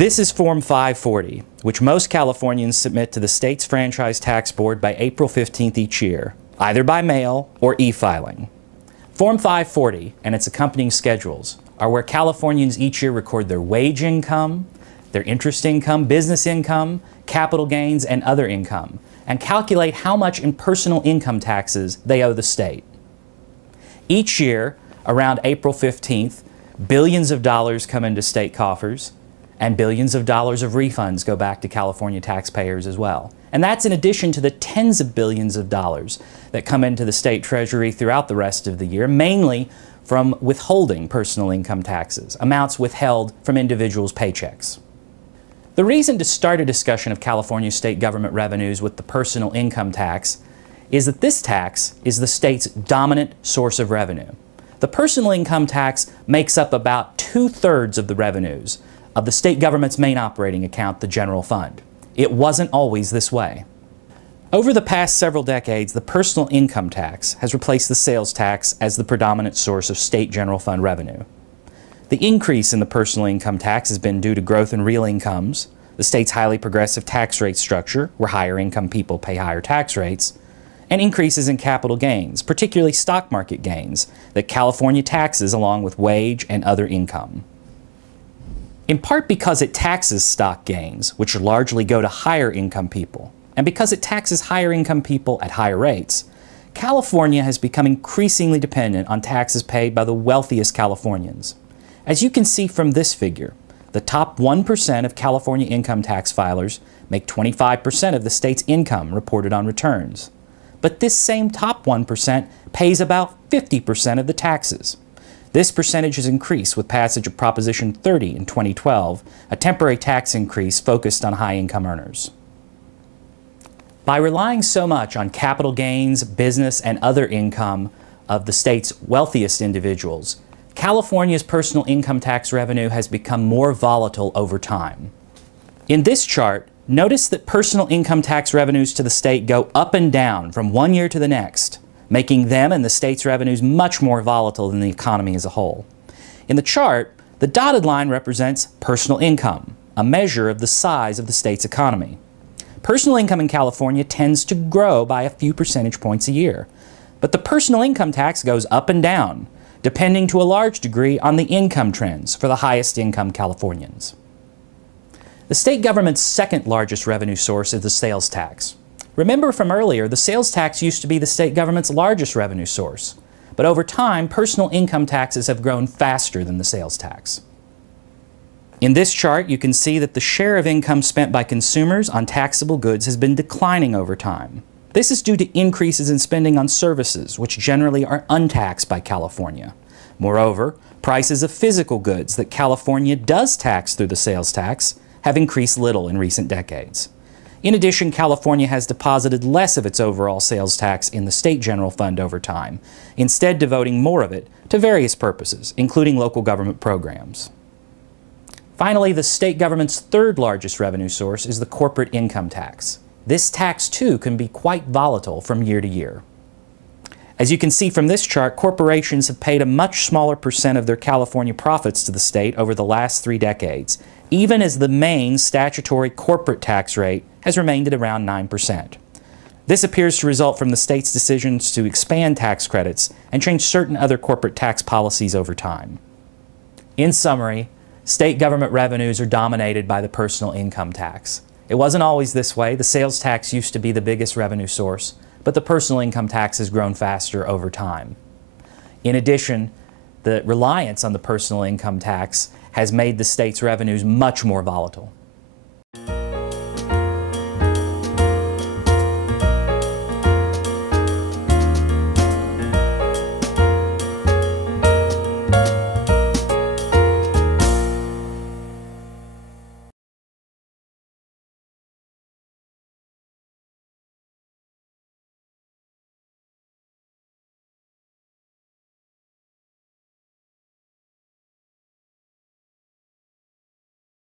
This is Form 540, which most Californians submit to the state's Franchise Tax Board by April 15th each year, either by mail or e-filing. Form 540 and its accompanying schedules are where Californians each year record their wage income, their interest income, business income, capital gains, and other income, and calculate how much in personal income taxes they owe the state. Each year, around April 15th, billions of dollars come into state coffers, and billions of dollars of refunds go back to California taxpayers as well. And that's in addition to the tens of billions of dollars that come into the state treasury throughout the rest of the year, mainly from withholding personal income taxes, amounts withheld from individuals' paychecks. The reason to start a discussion of California state government revenues with the personal income tax is that this tax is the state's dominant source of revenue. The personal income tax makes up about 2/3 of the revenues of the state government's main operating account, the general fund. It wasn't always this way. Over the past several decades, the personal income tax has replaced the sales tax as the predominant source of state general fund revenue. The increase in the personal income tax has been due to growth in real incomes, the state's highly progressive tax rate structure, where higher income people pay higher tax rates, and increases in capital gains, particularly stock market gains, that California taxes along with wage and other income. In part because it taxes stock gains, which largely go to higher income people, and because it taxes higher income people at higher rates, California has become increasingly dependent on taxes paid by the wealthiest Californians. As you can see from this figure, the top 1% of California income tax filers make 25% of the state's income reported on returns. But this same top 1% pays about 50% of the taxes. This percentage has increased with passage of Proposition 30 in 2012, a temporary tax increase focused on high-income earners. By relying so much on capital gains, business, and other income of the state's wealthiest individuals, California's personal income tax revenue has become more volatile over time. In this chart, notice that personal income tax revenues to the state go up and down from one year to the next, making them and the state's revenues much more volatile than the economy as a whole. In the chart, the dotted line represents personal income, a measure of the size of the state's economy. Personal income in California tends to grow by a few percentage points a year, but the personal income tax goes up and down, depending to a large degree on the income trends for the highest income Californians. The state government's second largest revenue source is the sales tax. Remember from earlier, the sales tax used to be the state government's largest revenue source, but over time, personal income taxes have grown faster than the sales tax. In this chart, you can see that the share of income spent by consumers on taxable goods has been declining over time. This is due to increases in spending on services, which generally are untaxed by California. Moreover, prices of physical goods that California does tax through the sales tax have increased little in recent decades. In addition, California has deposited less of its overall sales tax in the state general fund over time, instead devoting more of it to various purposes, including local government programs. Finally, the state government's third largest revenue source is the corporate income tax. This tax, too, can be quite volatile from year to year. As you can see from this chart, corporations have paid a much smaller percent of their California profits to the state over the last 3 decades, even as the main statutory corporate tax rate has remained at around 9%. This appears to result from the state's decisions to expand tax credits and change certain other corporate tax policies over time. In summary, state government revenues are dominated by the personal income tax. It wasn't always this way. The sales tax used to be the biggest revenue source, but the personal income tax has grown faster over time. In addition, the reliance on the personal income tax has made the state's revenues much more volatile.